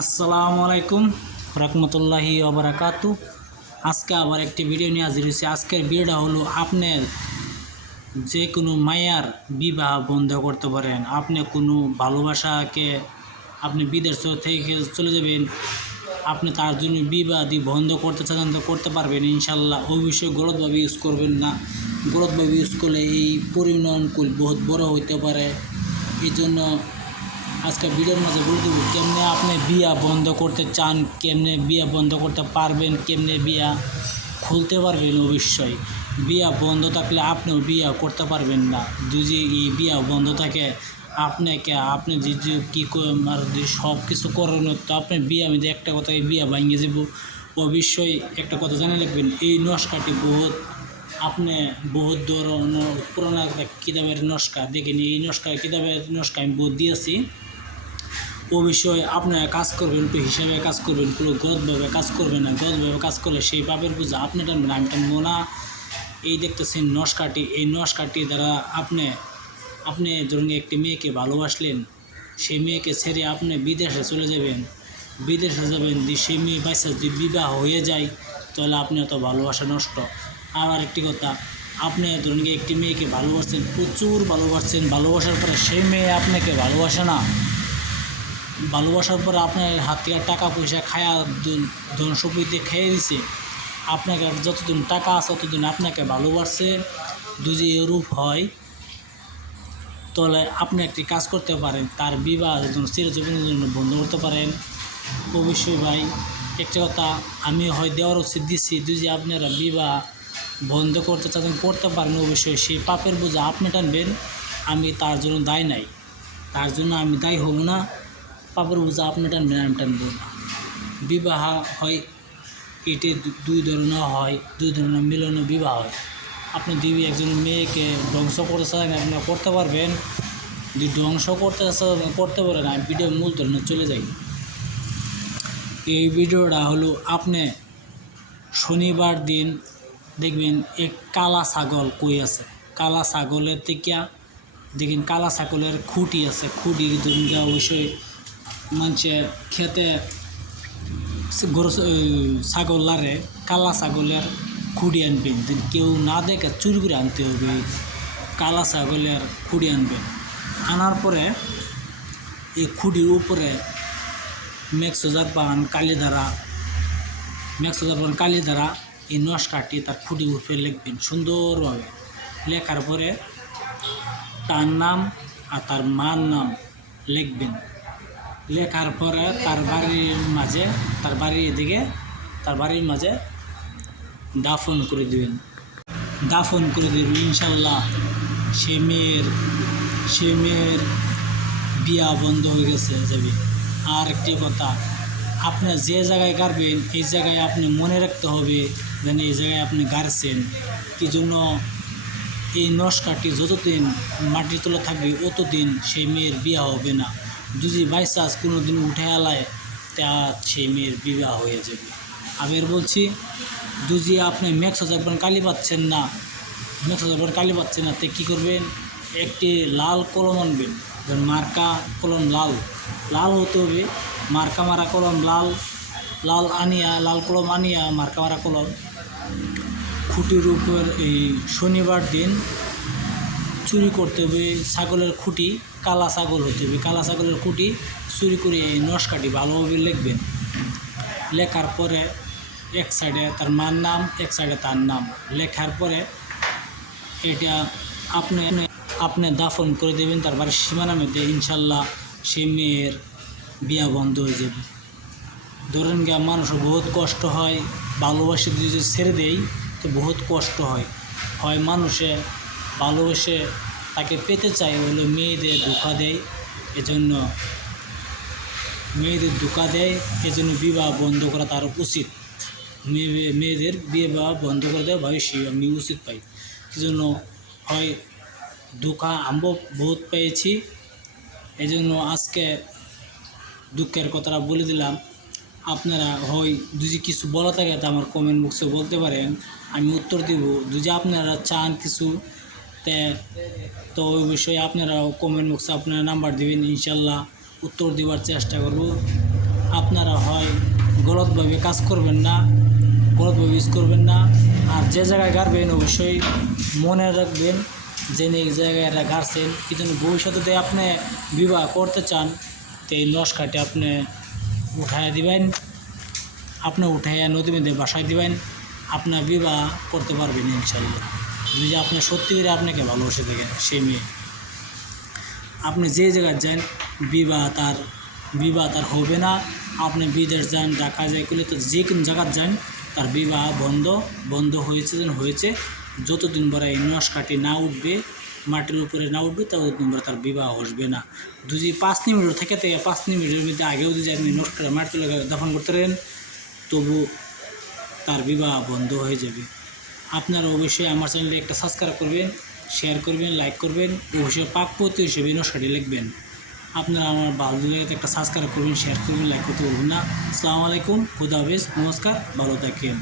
আসসালামু আলাইকুম রহমতুল্লাহি ওবরাকাতু আজকে আবার একটি ভিডিও নিয়ে হাজির হয়েছি। আজকের ভিডিওটা হলো আপনার যে কোনো মায়ার বিবাহ বন্ধ করতে পারেন। আপনি কোনো ভালোবাসাকে আপনি বিদেশ থেকে চলে যাবেন। আপনি তার জন্য বিবাদী বন্ধ করতে চান তো করতে পারবেন। ইনশাল্লাহ ওই বিষয়ে গলতভাবে ইউজ করবেন না। গলতভাবে ইউজ করলে এই পরিণামকুল বহুত বড় হইতে পারে। এই জন্য আজকে ভিডিওর মাঝে বলে দেবো, কেমনে আপনি বিয়া বন্ধ করতে চান, কেমনে বিয়া বন্ধ করতে পারবেন, কেমনে বিয়া খুলতে পারবেন অবশ্যই। বিয়া বন্ধ থাকলে আপনিও বিয়া করতে পারবেন না। যদি এই বিয়া বন্ধ থাকে, আপনাকে, আপনি যে কী আর যদি সব কিছু করেন তো আপনি বিয়া আমি একটা কথা বিয়া ভাঙিয়ে যাব অবশ্যই একটা কথা জানে রাখবেন, এই নস্কাটি বহুত, আপনি বহুত ধরনের পুরোনো একটা কিতাবের নস্কা দেখিনি, এই নস্কা কিতাবের নস্কা আমি বহুত দিয়েছি। ও বিষয়ে আপনারা কাজ করবেন একটু হিসাবে কাজ করবেন পুরো গদভাবে কাজ করবেন না। গদভাবে কাজ করলে সেই পাপের বোঝা আপনি টানবেন আমি টানবো না এই দেখতেছেন নস্কাটি। এই নস্কাটি দ্বারা আপনি আপনি ধরুন একটি মেয়েকে ভালোবাসলেন, সেই মেয়েকে ছেড়ে আপনি বিদেশে চলে যাবেন। বিদেশে যাবেন, দিয়ে সেই মেয়ে বাইসা যদি বিবাহ হয়ে যায়, তাহলে আপনি তো ভালোবাসা নষ্ট। আবার একটি কথা, আপনি ধরুন একটি মেয়েকে ভালোবাসছেন, প্রচুর ভালোবাসছেন, ভালোবাসার পরে সেই মেয়ে আপনাকে ভালোবাসে না। ভালোবাসার পরে আপনার হাত থেকে টাকা পয়সা খায়া ধন সম্পত্তি খেয়ে দিছে, আপনাকে যতদিন টাকা আছে ততদিন আপনাকে ভালোবাসছে। যদি এরূপ হয়, তাহলে আপনি একটি কাজ করতে পারেন, তার বিবাহ জন্য চিরজীবনের জন্য বন্ধ করতে পারেন। অবশ্যই ভাই, একটি কথা, আমি হয় দেওয়ার উচিত দিচ্ছি যদি আপনারা বিবাহ বন্ধ করতে চান, করতে পারেন, অবশ্যই সেই পাপের বোঝা আপনি টানবেন, আমি তার জন্য দায় নাই। তার জন্য আমি দায়ী হব না। আপনি টানবেন আমি না। বিবাহ হয়, এটি দুই ধরনের হয়, দুই ধরনের মিলনে বিবাহ হয়। আপনি দিবি একজন মেয়েকে ধ্বংস করতে চান আপনি করতে পারবেন। যদি ধ্বংস করতে করতে পারেন। আমি ভিডিও মূল ধরনের চলে যাই। এই ভিডিওটা হলো আপনি শনিবার দিন দেখবেন এক কালা ছাগল কই আছে। কালা ছাগলের থেকে দেখেন কালা ছাগলের খুঁটি আছে। খুঁটি দুর্গা অবশ্যই মানুষের খেতে গরু ওই ছাগল কালা ছাগলের খুঁড়ি আনবেন কেউ না দেখে চুরি করে আনতে হবে, কালা ছাগলের খুঁড়ি আনবেন আনার পরে এই খুঁড়ির উপরে মেক্সোজার পান কালি দ্বারা মেক্সোজার পান কালি দ্বারা এই নস কাটি তার খুঁটি উপরে লিখবেন সুন্দরভাবে। লেখার পরে তার নাম আর তার মার নাম লিখবেন। লেখার পরে তার বাড়ির মাঝে, তার বাড়ির এদিকে, তার বাড়ির মাঝে দাফন করে দিবেন। দাফন করে দেবেন ইনশাল্লাহ সে মেয়ের সে মেয়ের বিয়া বন্ধ হয়ে গেছে যাবে আর একটি কথা, আপনি যে জায়গায় গাড়বেন, এই জায়গায় আপনি মনে রাখতে হবে যেন এই জায়গায় আপনি গাড়ছেন। কি জন্য? এই নস্কাটি যতদিন মাটির তলে থাকবে, অতদিন সেই মেয়ের বিয়া হবে না। যদি বাই চান্স কোনো দিন উঠে আলায় তা সেই মেয়ের বিবাহ হয়ে যাবে। আবার বলছি, যদি আপনি মেক্স যাবেন কালি পাচ্ছেন না মেক্স যাবেন কালি পাচ্ছেন না, তে কী করবেন? একটি লাল কলম আনবেন। মার্কা কলম লাল। লাল হতে হবে, মার্কা মারা কলম লাল লাল আনিয়া, লাল কলম আনিয়া মার্কা মারা কলম। খুঁটির উপর এই শনিবার দিন চুরি করতে হবে ছাগলের খুঁটি। কালা ছাগল হতে হবে কালা ছাগলের খুঁটি চুরি করে এই নস্কাটি ভালোভাবে লিখবেন। লেখার পরে এক সাইডে তার মার নাম, এক সাইডে তার নাম। লেখার পরে এটা আপনি আপনি দাফন করে দেবেন, তার বাড়ির সীমানা মধ্যে ইনশাল্লাহ সে মেয়ের বিয়া বন্ধ হয়ে যাবে। ধরেন গিয়া মানুষের বহুত কষ্ট হয়, ভালোবাসে যদি ছেড়ে দেই, তো বহুত কষ্ট হয়। হয় মানুষে ভালোবেসে তাকে পেতে চায় হলো মেয়েদের ধোকা দেয়, এজন্য মেয়েদের ধোকা দেয়, এজন্য বিবাহ বন্ধ করা তার উচিত। মেয়ে, মেয়েদের বিবাহ বন্ধ করে দেওয়া ভবিষ্যৎ আমি উচিত পাই। সেজন্য হয় ধোকা আম্ব বহুত পেয়েছি। এজন্য আজকে দুঃখের কথাটা বলে দিলাম। আপনারা হয় যদি কিছু বলা থাকে তা আমার কমেন্ট বক্সে বলতে পারেন। আমি উত্তর দিব। যদি আপনারা চান কিছু তে তো ওই বিষয়ে আপনারা কমেন্ট বক্সে আপনারা নাম্বার দিবেন, ইনশাল্লাহ উত্তর দেওয়ার চেষ্টা করব। আপনারা হয় গলতভাবে কাজ করবেন না, গলতভাবে ইউজ করবেন না। আর যে জায়গায় গাড়বেন অবশ্যই মনে রাখবেন যে এই জায়গায় এরা গাড়ছেন কিন্তু ভবিষ্যতে যদি আপনি বিবাহ করতে চান, তো এই নস্কাটি আপনি উঠায় দিবেন, আপনি উঠাইয়া নদী মধ্যে বাসায় দিবেন, আপনার বিবাহ করতে পারবেন ইনশাল্লাহ। যদি আপনি সত্যি করে আপনাকে ভালোবাসে থাকেন সেই মেয়ে। আপনি যে জায়গায় যান, বিবাহ তার বিবাহ তার হবে না। আপনি বিদেশ যান, ঢাকা যায় করলে তো যে কোনো জায়গায় যান, তার বিবাহ বন্ধ বন্ধ হয়েছে যেন হয়েছে। যতদিন পরে এই নস কাটি না উঠবে, মাটির উপরে না উঠবে, ততদিন পরে তার বিবাহ আসবে না। যদি পাঁচ মিনিট থেকে থেকে পাঁচ মিনিটের মধ্যে আগেও যদি আপনি নষ্ট করে মাটির দফন করতে পারেন, তবু তার বিবাহ বন্ধ হয়ে যাবে। আপনারা অবশ্যই আমার চ্যানেলে একটা সাবস্ক্রাইব করবেন শেয়ার করবেন লাইক করবেন, অবশ্যই পাকপতি হিসেবে নস্কাটি লিখবেন। আপনারা আমার ভালো একটা সাবস্ক্রাইব করবেন শেয়ার করবেন লাইক করতে বলবেন না। আসসালামু আলাইকুম, খুদা হাফেজ, নমস্কার, ভালো থাকেন।